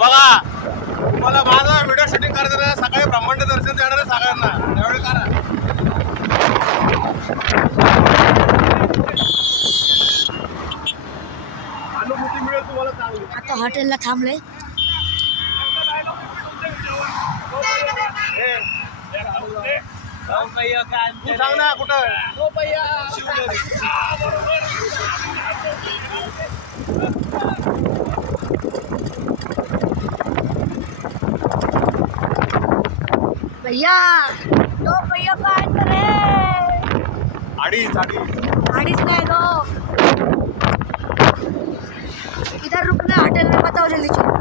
बघा तुम्हाला माझा व्हिडिओ शूटिंग करायचं सकाळी ब्रह्मांड दर्शन देणार आहे सगळ्यांना त्यावेळी करा. अनुभूती मिळेल तुम्हाला चांगली. आता हॉटेलला थांबलोय. तू सांग ना कुठं भैया दो भैया काय करे अडीच गाड़ीच नहीं दो इधर रुकना होटल में बताओ जल्दी चलो.